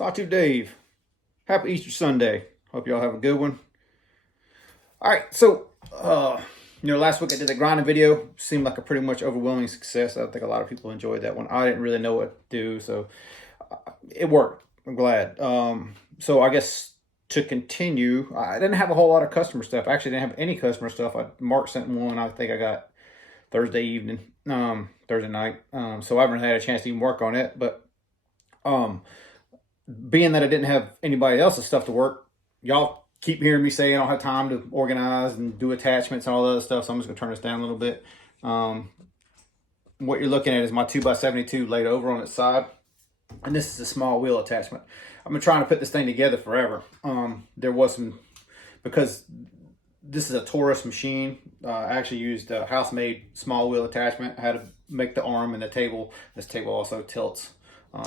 Sawtooth Dave. Happy Easter Sunday. Hope y'all have a good one. All right, so last week I did the grinding video. Seemed like a pretty much overwhelming success. I think a lot of people enjoyed that one. I didn't really know what to do, so it worked. I'm glad. So I guess to continue, I didn't have a whole lot of customer stuff. I actually didn't have any customer stuff. Mark sent one. I think I got Thursday evening, Thursday night. So I haven't had a chance to even work on it, but being that I didn't have anybody else's stuff to work, y'all keep hearing me say I don't have time to organize and do attachments and all that other stuff, so I'm just going to turn this down a little bit. What you're looking at is my 2x72 laid over on its side, and this is a small wheel attachment. I've been trying to put this thing together forever. There was some, because this is a Taurus machine, I actually used a house-made small wheel attachment. I had to make the arm and the table. This table also tilts.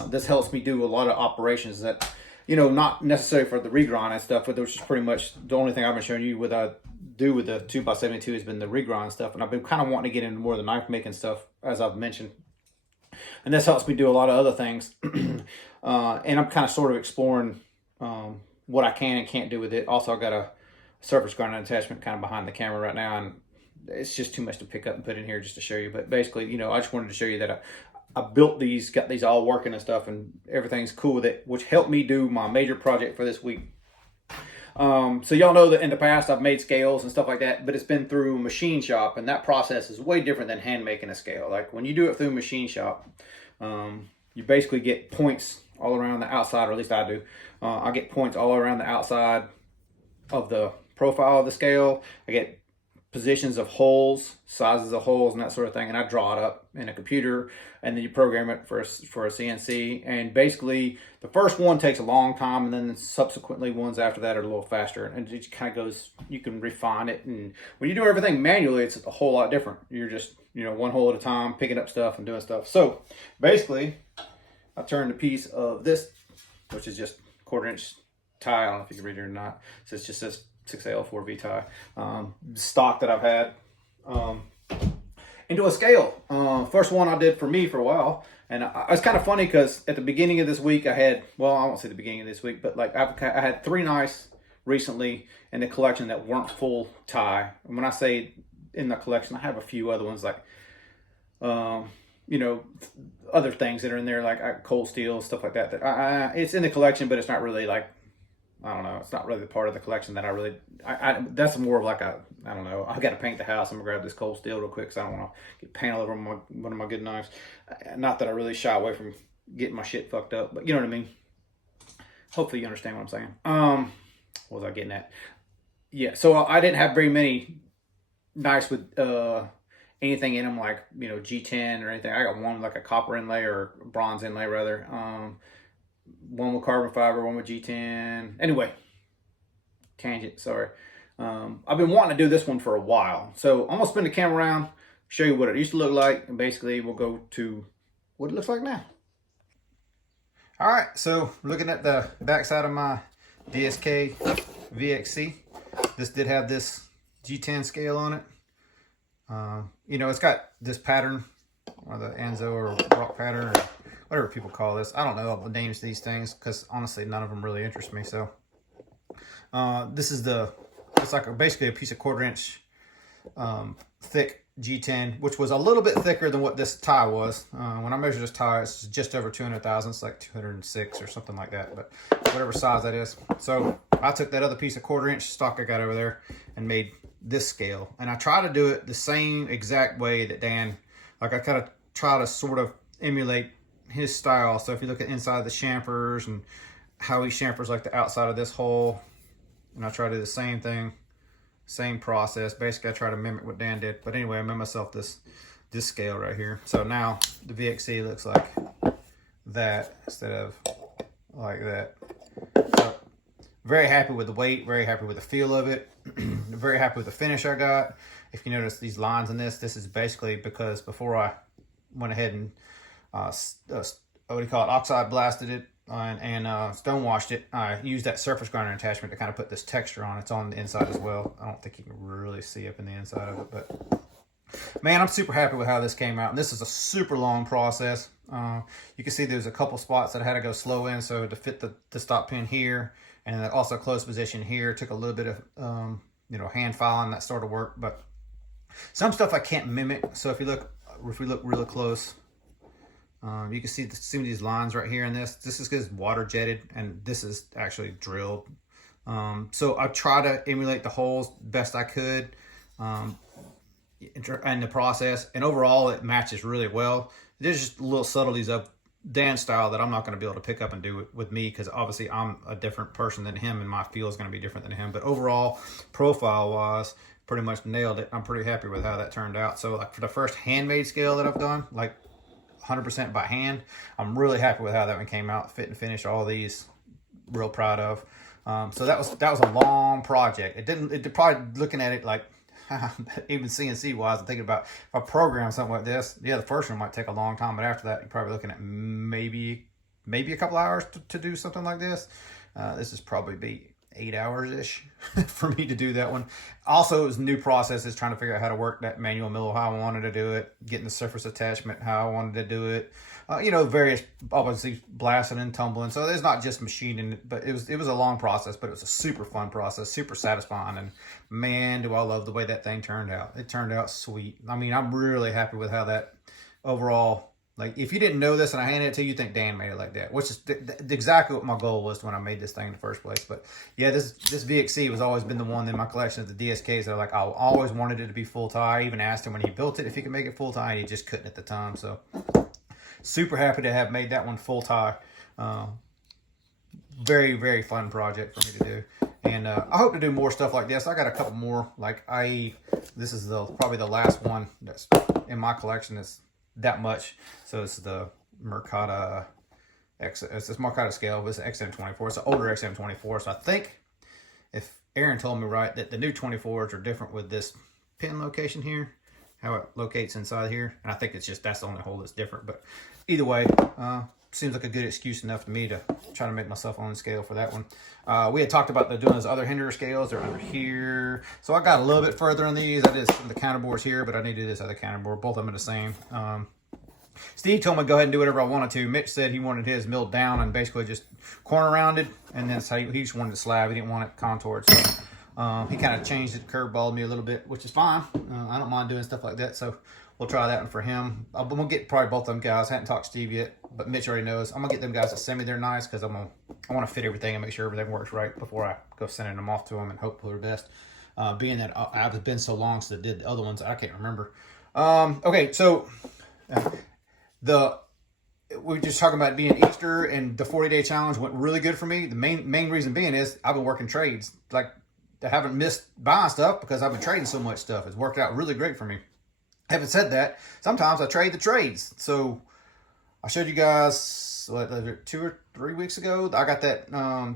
This helps me do a lot of operations that, not necessarily for the regrind and stuff, but which is pretty much the only thing I've been showing you what I do with the 2x72 has been the regrind stuff. And I've been kind of wanting to get into more of the knife making stuff, as I've mentioned. And this helps me do a lot of other things. And I'm kind of sort of exploring what I can and can't do with it. Also, I've got a surface grinding attachment kind of behind the camera right now, and it's just too much to pick up and put in here just to show you. But basically, I just wanted to show you that I built these, got these all working and stuff, and everything's cool with it, which helped me do my major project for this week. So y'all know that in the past I've made scales and stuff like that, but it's been through a machine shop, and that process is way different than hand making a scale. Like when you do it through a machine shop, you basically get points all around the outside, or at least I do. I get points all around the outside of the profile of the scale. I get positions of holes, sizes of holes, and that sort of thing, and I draw it up in a computer, and then you program it for a CNC. And basically, the first one takes a long time, and then the subsequently ones after that are a little faster. And it kind of goes, you can refine it, and when you do everything manually, it's a whole lot different. You're just, one hole at a time, picking up stuff and doing stuff. So basically, I turned a piece of this, which is just 1/4 inch tie. I don't know if you can read it or not. So it's just this 6L4V tie, stock that I've had, into a scale. First one I did for me for a while, and it's kind of funny because at the beginning of this week I had, well, I won't say the beginning of this week, but like I had 3 knives recently in the collection that weren't full tie. And when I say in the collection, I have a few other ones like, other things that are in there like cold steel, stuff like that. That it's in the collection, but it's not really like, I don't know. It's not really part of the collection that I really. That's more of like I don't know. I got to paint the house. I'm gonna grab this cold steel real quick because I don't want to get paint all over one of my good knives. Not that I really shy away from getting my shit fucked up, but you know what I mean. Hopefully you understand what I'm saying. What was I getting at? Yeah. So I didn't have very many knives with anything in them like G10 or anything. I got one like a copper inlay or bronze inlay rather. One with carbon fiber, one with G10. Anyway, tangent, sorry. I've been wanting to do this one for a while. So I'm going to spin the camera around, show you what it used to look like, and basically we'll go to what it looks like now. All right, so looking at the backside of my DSK VXC. This did have this G10 scale on it. It's got this pattern, or the Anzo or rock pattern, or whatever people call this. I don't know all the names of these things because honestly none of them really interest me. So this is it's like basically a piece of 1/4 inch thick G10, which was a little bit thicker than what this tie was. When I measured this tie, it's just over 200 thousandths, like 206 or something like that, but whatever size that is. So I took that other piece of 1/4 inch stock I got over there and made this scale, and I try to do it the same exact way that Dan, like I kind of try to sort of emulate his style. So if you look at inside the chamfers and how he chamfers like the outside of this hole, and I try to do the same thing, same process. Basically I try to mimic what Dan did, but anyway, I made myself this scale right here. So now the VXC looks like that instead of like that. So very happy with the weight, very happy with the feel of it. Very happy with the finish I got. If you notice these lines in this is basically because before I went ahead and oxide blasted it and stone washed it, I used that surface grinder attachment to kind of put this texture on. It's on the inside as well. I don't think you can really see up in the inside of it, but Man, I'm super happy with how this came out. And this is a super long process. You can see there's a couple spots that I had to go slow in, so to fit the stop pin here, and then also close position here. Took a little bit of hand filing, that sort of work, but some stuff I can't mimic. So if we look really close, you can see some of these lines right here in this. This is because water jetted, and this is actually drilled. So I try to emulate the holes best I could in the process, and overall it matches really well. There's just little subtleties of Dan's style that I'm not going to be able to pick up and do with me, because obviously I'm a different person than him and my feel is going to be different than him. But overall, profile wise, pretty much nailed it. I'm pretty happy with how that turned out. So like for the first handmade scale that I've done, like 100% by hand, I'm really happy with how that one came out. Fit and finish, all these, real proud of. So that was a long project. It probably, looking at it like even CNC wise, I'm thinking about if I program something like this, yeah, the first one might take a long time, but after that, you're probably looking at maybe a couple hours to do something like this. This is probably be 8 hours ish for me to do that one. Also, it was new processes, trying to figure out how to work that manual mill, how I wanted to do it, getting the surface attachment, how I wanted to do it. Various, obviously blasting and tumbling. So there's not just machining, but it was a long process, but it was a super fun process, super satisfying. And man, do I love the way that thing turned out. It turned out sweet. I mean, I'm really happy with how that overall, like, if you didn't know this and I handed it to you, you'd think Dan made it like that, which is exactly what my goal was when I made this thing in the first place. But yeah, this VXC has always been the one in my collection of the DSKs that are like, I always wanted it to be full tie. I even asked him when he built it if he could make it full tie, and he just couldn't at the time. So super happy to have made that one full tie. Very, very fun project for me to do. And I hope to do more stuff like this. I got a couple more. This is probably the last one that's in my collection that's that much. So it's the Mercata it's this Mercata scale, but it's an XM24. It's an older XM24. So I think, if Aaron told me right, that the new 24s are different with this pin location here, how it locates inside here. And I think it's just, that's the only hole that's different. But either way, seems like a good excuse enough to me to try to make myself on scale for that one. We had talked about doing those other Hinderer scales. They're under here. So I got a little bit further on these. I did the counterboards here, but I need to do this other counterboard. Both of them are the same. Steve told me to go ahead and do whatever I wanted to. Mitch said he wanted his milled down and basically just corner rounded, and that's how he just wanted the slab. He didn't want it contoured. So he kind of changed it, curveballed me a little bit, which is fine. I don't mind doing stuff like that. So we'll try that one for him. I'm gonna get probably both of them guys. I hadn't talked to Steve yet, but Mitch already knows. I'm gonna get them guys to send me their knives, because I want to fit everything and make sure everything works right before I go sending them off to them and hope for their best. Being that I've been so long since I did the other ones, I can't remember. Okay, so we were just talking about being Easter, and the 40-day challenge went really good for me. The main reason being is I've been working trades. Like, I haven't missed buying stuff because I've been trading so much stuff. It's worked out really great for me. Having said that, sometimes I trade the trades. So I showed you guys 2 or 3 weeks ago, I got that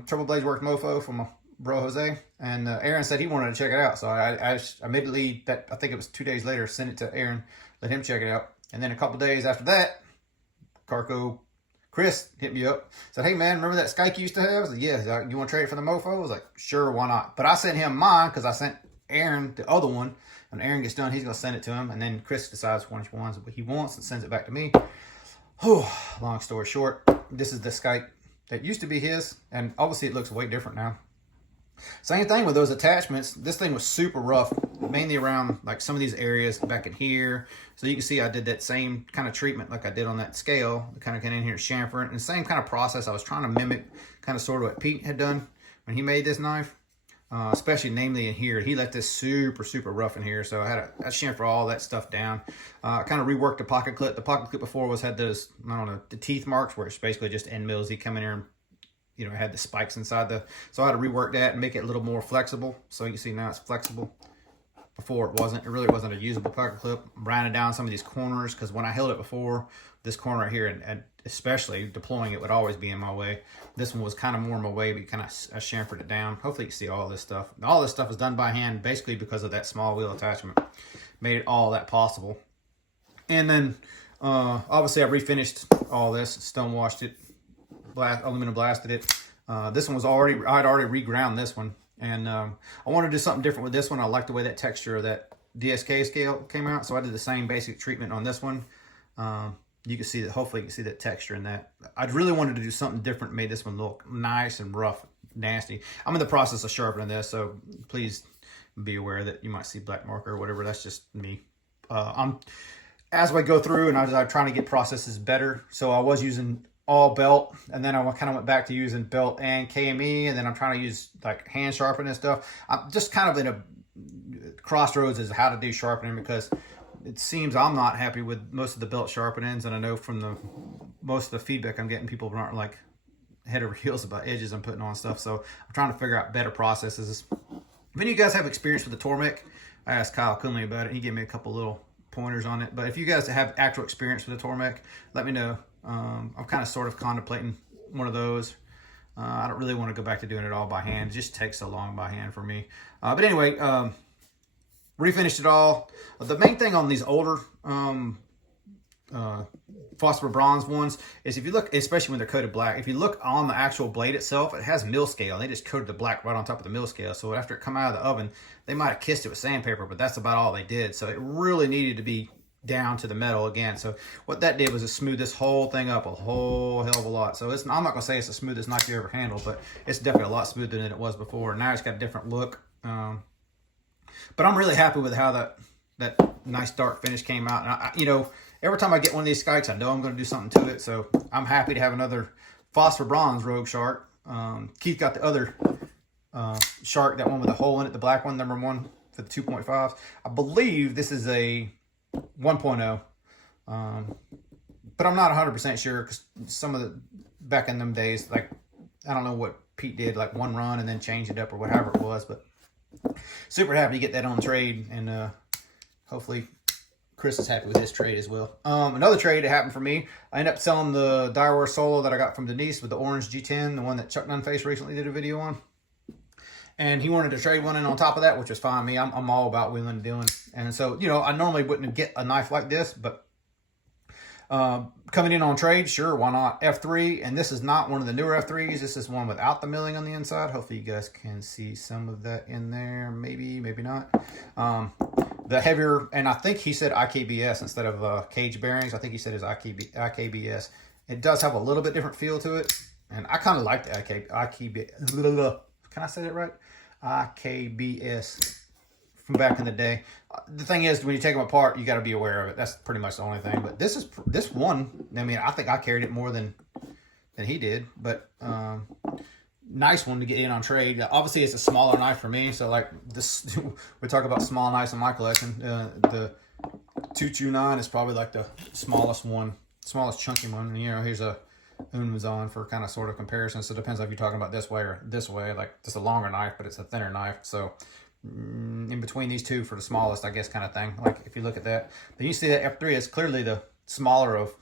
Triple Blades Works mofo from my bro Jose, and Aaron said he wanted to check it out. So I immediately, I think it was 2 days later, sent it to Aaron, let him check it out. And then a couple days after that, Carco Chris hit me up, said, "Hey man, remember that Skyke you used to have?" I was like, "Yeah, you want to trade it for the mofo?" I was like, "Sure, why not?" But I sent him mine because I sent Aaron the other one. When Aaron gets done, he's going to send it to him, and then Chris decides which ones he wants and sends it back to me. Whew, long story short, this is the Skype that used to be his, and obviously it looks way different now. Same thing with those attachments. This thing was super rough, mainly around like some of these areas back in here. So you can see I did that same kind of treatment like I did on that scale. I kind of get in here chamfering, and the same kind of process I was trying to mimic, kind of sort of what Pete had done when he made this knife. Especially namely in here, he left this super rough in here, so I had to chamfer all that stuff down. Kind of reworked the pocket clip. The pocket clip before had those, I don't know, the teeth marks, where it's basically just end mills. He come in here and, it had the spikes inside so I had to rework that and make it a little more flexible. So you can see now it's flexible. Before it wasn't. It really wasn't a usable pocket clip. Grinding down some of these corners, because when I held it before, this corner right here, and especially deploying it, would always be in my way. This one was kind of more in my way, but kind of I chamfered it down. Hopefully you can see all this stuff. All this stuff is done by hand, basically because of that small wheel attachment. Made it all that possible. And then obviously I refinished all this, stone washed it, aluminum blasted it. This one was I'd already reground this one, and I wanted to do something different with this one. I like the way that texture of that DSK scale came out, so I did the same basic treatment on this one. You can see that, hopefully you can see that texture in that. I really wanted to do something different, made this one look nice and rough, nasty. I'm in the process of sharpening this, so please be aware that you might see black marker or whatever. That's just me. As I go through and I'm trying to get processes better, so I was using all belt, and then I kind of went back to using belt and KME, and then I'm trying to use like hand sharpening and stuff. I'm just kind of in a crossroads as how to do sharpening, because it seems I'm not happy with most of the belt sharpenings, and I know from the most of the feedback I'm getting, people aren't like head over heels about edges I'm putting on stuff. So I'm trying to figure out better processes. If any of you guys have experience with the Tormek, I asked Kyle Coonley about it. He gave me a couple little pointers on it. But if you guys have actual experience with the Tormek, let me know. I'm kind of sort of contemplating one of those. I don't really want to go back to doing it all by hand. It just takes so long by hand for me. But anyway, refinished it all. The main thing on these older phosphor bronze ones is, if you look, especially when they're coated black, if you look on the actual blade itself, it has mill scale. They just coated the black right on top of the mill scale. So after it come out of the oven, they might have kissed it with sandpaper, but that's about all they did. So it really needed to be down to the metal again. So what that did was it smoothed this whole thing up a whole hell of a lot. So I'm not gonna say it's the smoothest knife you ever handled, but it's definitely a lot smoother than it was before. Now it's got a different look. But I'm really happy with how that nice dark finish came out. And you know, every time I get one of these Skypes, I know I'm going to do something to it. So I'm happy to have another phosphor bronze Rogue Shark. Keith got the other Shark, that one with a hole in it, the black one, number 1 for the 2.5. I believe this is a 1.0. But I'm not 100% sure, because some of the, back in them days, like, I don't know what Pete did, like one run and then changed it up or whatever it was. But super happy to get that on trade, and hopefully Chris is happy with his trade as well. Another trade that happened for me, I ended up selling the Direware Solo that I got from Denise with the orange G10, the one that Chuck Nunface recently did a video on. And he wanted to trade one in on top of that, which was fine. Me, I'm all about wheeling and dealing. And so, you know, I normally wouldn't get a knife like this, but coming in on trade, sure, why not? F3, and this is not one of the newer F3s. This is one without the milling on the inside. Hopefully you guys can see some of that in there. Maybe, maybe not. The heavier, and I think he said IKBS instead of cage bearings. I think he said his IKBS. It does have a little bit different feel to it, and I kind of like the IKBS. Can I say that right? IKBS from back in the day. The thing is, when you take them apart, you got to be aware of it. That's pretty much the only thing. But this one, I mean, I think I carried it more than he did. But nice one to get in on trade. Obviously, it's a smaller knife for me. So like this, we talk about small knives in my collection. The 229 is probably like the smallest one, smallest chunky one. And, you know, here's a Unmazon for kind of sort of comparison. So it depends if you're talking about this way or this way. Like, just a longer knife, but it's a thinner knife. So in between these two for the smallest, I guess, kind of thing. Like, if you look at that, then you see that F3 is clearly the smaller of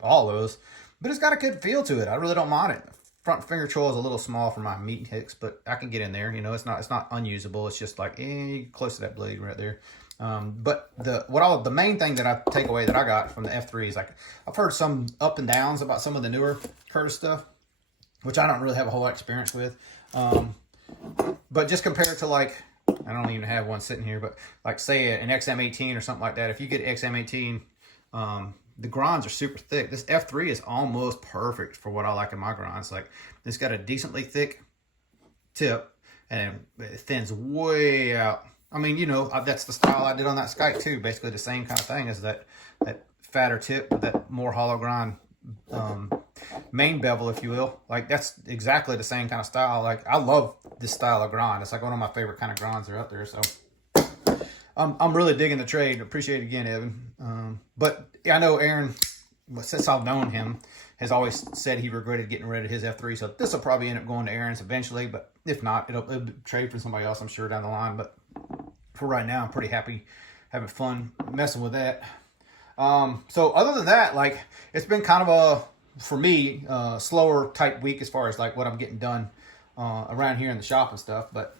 all those, but it's got a good feel to it. I really don't mind it. Front finger choil is a little small for my meat hicks, but I can get in there. You know, it's not unusable. It's just like close to that blade right there. But the main thing that I take away that I got from the F3 is, like, I've heard some up and downs about some of the newer Curtis stuff, which I don't really have a whole lot of experience with. But just compared to, like, I don't even have one sitting here, but like, say an XM18 or something like that. If you get XM18, the grinds are super thick. This F3 is almost perfect for what I like in my grinds. Like, it's got a decently thick tip and it thins way out. I mean, you know, that's the style I did on that Skype too. Basically the same kind of thing as that fatter tip with that more hollow grind main bevel, if you will. Like, that's exactly the same kind of style. Like, I love this style of grind. It's like one of my favorite kind of grinds that are out there. So I'm really digging the trade. Appreciate it again, Evan. But I know Aaron, since I've known him, has always said he regretted getting rid of his F3. So this will probably end up going to Aaron's eventually. But if not, it'll trade for somebody else, I'm sure, down the line. But for right now, I'm pretty happy, having fun messing with that. So other than that, like, it's been kind of for me, slower type week as far as like what I'm getting done around here in the shop and stuff. But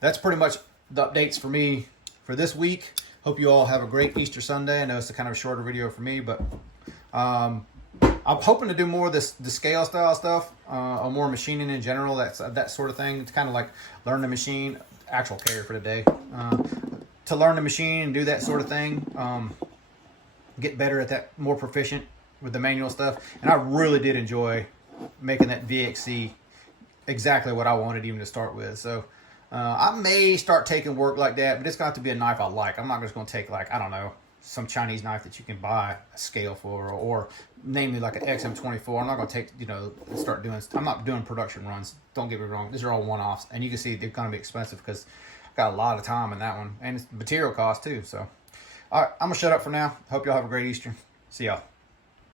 that's pretty much the updates for me for this week. Hope you all have a great Easter Sunday. I know it's a kind of a shorter video for me, but I'm hoping to do more of the scale style stuff, or more machining in general. That sort of thing. It's kind of like learn the machine, actual carry for the day. to learn the machine and do that sort of thing. Get better at that, more proficient with the manual stuff. And I really did enjoy making that VXC exactly what I wanted even to start with. So I may start taking work like that, but it's got to be a knife I like. I'm not just going to take, like, I don't know, some Chinese knife that you can buy a scale for, or namely like an XM24. I'm not going to take, start doing, I'm not doing production runs. Don't get me wrong. These are all one-offs. And you can see they're going to be expensive because I've got a lot of time in that one. And it's material cost too. So, all right, I'm going to shut up for now. Hope y'all have a great Easter. See y'all.